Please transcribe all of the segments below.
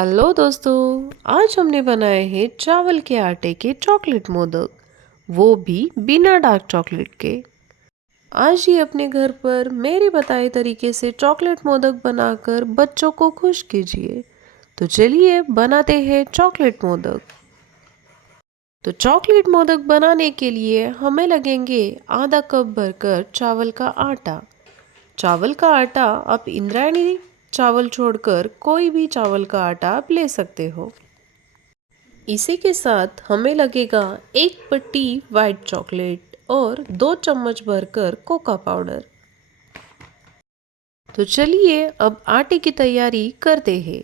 Hello दोस्तों। आज हमने बनाए हैं चावल के आटे के चॉकलेट मोदक, वो भी बिना डार्क चॉकलेट के। आज ही अपने घर पर मेरे बताए तरीके से चॉकलेट मोदक बनाकर बच्चों को खुश कीजिए। तो चलिए बनाते हैं चॉकलेट मोदक। तो चॉकलेट मोदक बनाने के लिए हमें लगेंगे आधा कप भरकर चावल का आटा। चावल का आटा आप इंद्रायणी चावल छोड़कर कोई भी चावल का आटा आप ले सकते हो। इसी के साथ हमें लगेगा एक पट्टी वाइट चॉकलेट और 2 चम्मच भरकर कोका पाउडर। तो चलिए अब आटे की तैयारी करते हैं।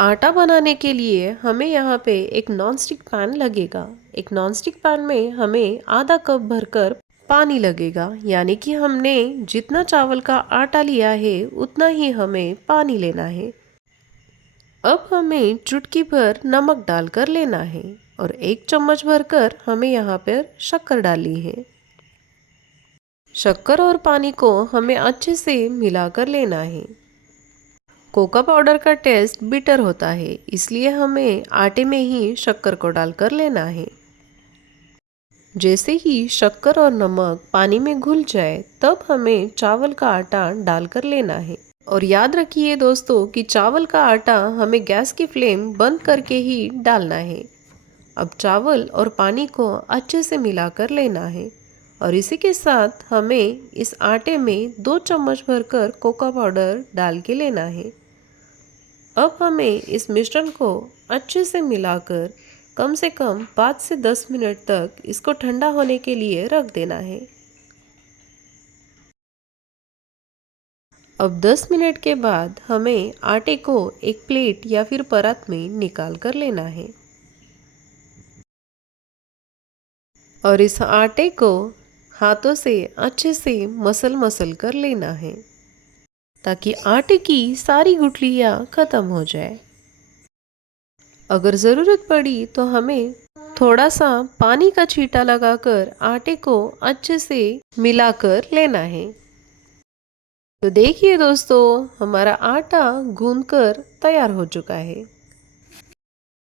आटा बनाने के लिए हमें यहाँ पे एक नॉनस्टिक पैन लगेगा। एक नॉनस्टिक पैन में हमें आधा कप भरकर पानी लगेगा, यानी कि हमने जितना चावल का आटा लिया है उतना ही हमें पानी लेना है। अब हमें चुटकी भर नमक डालकर लेना है और 1 चम्मच भरकर हमें यहाँ पर शक्कर डालनी है। शक्कर और पानी को हमें अच्छे से मिलाकर लेना है। कोका पाउडर का टेस्ट बिटर होता है, इसलिए हमें आटे में ही शक्कर को डालकर लेना है। जैसे ही शक्कर और नमक पानी में घुल जाए तब हमें चावल का आटा डालकर लेना है। और याद रखिए दोस्तों कि चावल का आटा हमें गैस की फ्लेम बंद करके ही डालना है। अब चावल और पानी को अच्छे से मिलाकर लेना है और इसी के साथ हमें इस आटे में 2 चम्मच भरकर कोका पाउडर डाल के लेना है। अब हमें इस मिश्रण को अच्छे से मिलाकर कम से कम 5 से 10 मिनट तक इसको ठंडा होने के लिए रख देना है। अब 10 मिनट के बाद हमें आटे को एक प्लेट या फिर परात में निकाल कर लेना है और इस आटे को हाथों से अच्छे से मसल मसल कर लेना है ताकि आटे की सारी गुठलियाँ खत्म हो जाए। अगर ज़रूरत पड़ी तो हमें थोड़ा सा पानी का छींटा लगाकर आटे को अच्छे से मिलाकर लेना है। तो देखिए दोस्तों, हमारा आटा गूंथकर तैयार हो चुका है।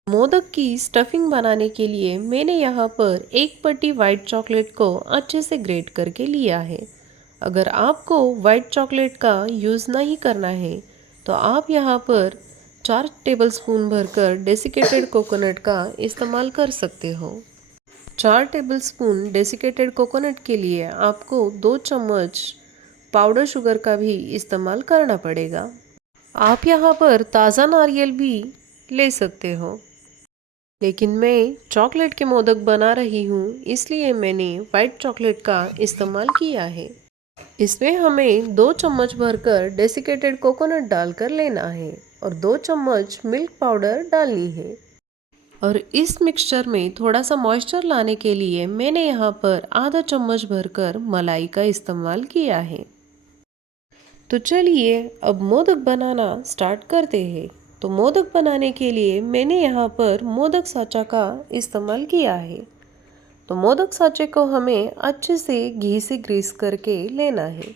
मोदक की स्टफिंग बनाने के लिए मैंने यहाँ पर एक पट्टी वाइट चॉकलेट को अच्छे से ग्रेट करके लिया है। अगर आपको वाइट चॉकलेट का यूज़ नहीं करना है तो आप यहाँ पर 4 टेबलस्पून भरकर डेसिकेटेड कोकोनट का इस्तेमाल कर सकते हो। 4 टेबलस्पून डेसिकेटेड कोकोनट के लिए आपको 2 चम्मच पाउडर शुगर का भी इस्तेमाल करना पड़ेगा। आप यहाँ पर ताज़ा नारियल भी ले सकते हो, लेकिन मैं चॉकलेट के मोदक बना रही हूँ इसलिए मैंने वाइट चॉकलेट का इस्तेमाल किया है। इसमें हमें 2 चम्मच भरकर डेसिकेटेड कोकोनट डालकर लेना है और 2 चम्मच मिल्क पाउडर डालनी है। और इस मिक्सचर में थोड़ा सा मॉइस्चर लाने के लिए मैंने यहाँ पर आधा चम्मच भरकर मलाई का इस्तेमाल किया है। तो चलिए अब मोदक बनाना स्टार्ट करते हैं। तो मोदक बनाने के लिए मैंने यहाँ पर मोदक साँचा का इस्तेमाल किया है। तो मोदक साँचे को हमें अच्छे से घी से ग्रीस करके लेना है।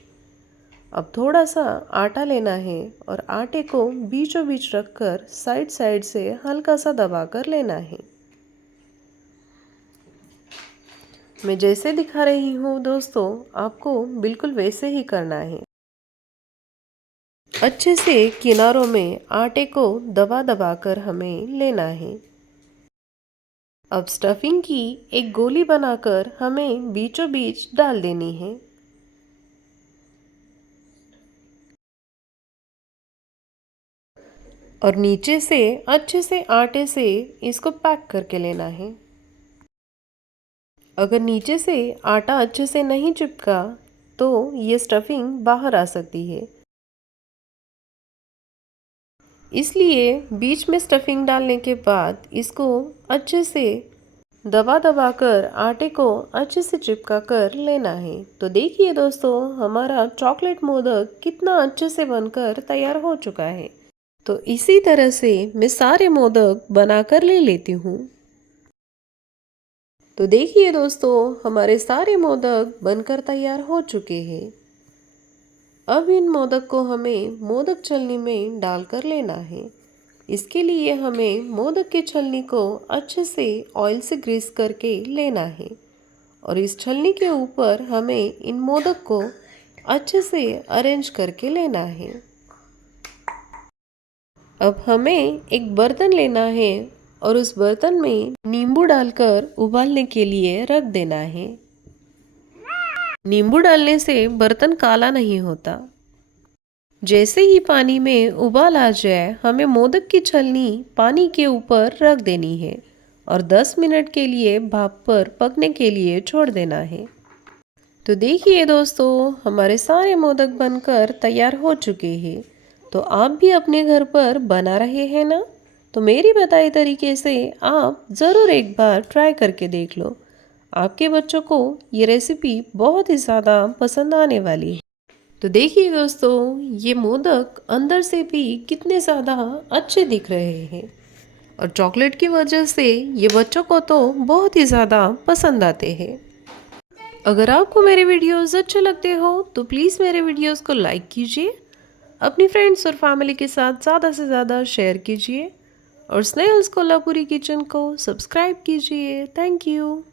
अब थोड़ा सा आटा लेना है और आटे को बीचों बीच रखकर साइड साइड से हल्का सा दबा कर लेना है। मैं जैसे दिखा रही हूँ दोस्तों, आपको बिल्कुल वैसे ही करना है। अच्छे से किनारों में आटे को दबा दबा कर हमें लेना है। अब स्टफिंग की एक गोली बनाकर हमें बीचों बीच डाल देनी है और नीचे से अच्छे से आटे से इसको पैक करके लेना है। अगर नीचे से आटा अच्छे से नहीं चिपका तो ये स्टफिंग बाहर आ सकती है, इसलिए बीच में स्टफिंग डालने के बाद इसको अच्छे से दबा दबा कर आटे को अच्छे से चिपका कर लेना है। तो देखिए दोस्तों, हमारा चॉकलेट मोदक कितना अच्छे से बनकर तैयार हो चुका है। तो इसी तरह से मैं सारे मोदक बनाकर ले लेती हूँ। तो देखिए दोस्तों, हमारे सारे मोदक बनकर तैयार हो चुके हैं। अब इन मोदक को हमें मोदक छलनी में डालकर लेना है। इसके लिए हमें मोदक के छलनी को अच्छे से ऑयल से ग्रीस करके लेना है और इस छलनी के ऊपर हमें इन मोदक को अच्छे से अरेंज करके लेना है। अब हमें एक बर्तन लेना है और उस बर्तन में नींबू डालकर उबालने के लिए रख देना है। नींबू डालने से बर्तन काला नहीं होता। जैसे ही पानी में उबाल आ जाए हमें मोदक की छलनी पानी के ऊपर रख देनी है और 10 मिनट के लिए भाप पर पकने के लिए छोड़ देना है। तो देखिए दोस्तों, हमारे सारे मोदक बनकर तैयार हो चुके हैं। तो आप भी अपने घर पर बना रहे हैं ना? तो मेरी बताई तरीके से आप ज़रूर एक बार ट्राई करके देख लो। आपके बच्चों को ये रेसिपी बहुत ही ज़्यादा पसंद आने वाली है। तो देखिए दोस्तों, ये मोदक अंदर से भी कितने ज़्यादा अच्छे दिख रहे हैं और चॉकलेट की वजह से ये बच्चों को तो बहुत ही ज़्यादा पसंद आते हैं। अगर आपको मेरे वीडियोस अच्छे लगते हो तो प्लीज़ मेरे वीडियोस को लाइक कीजिए, अपनी फ्रेंड्स और फैमिली के साथ ज़्यादा से ज़्यादा शेयर कीजिए और स्नेहल्स कोल्हापुरी किचन को सब्सक्राइब कीजिए। Thank you.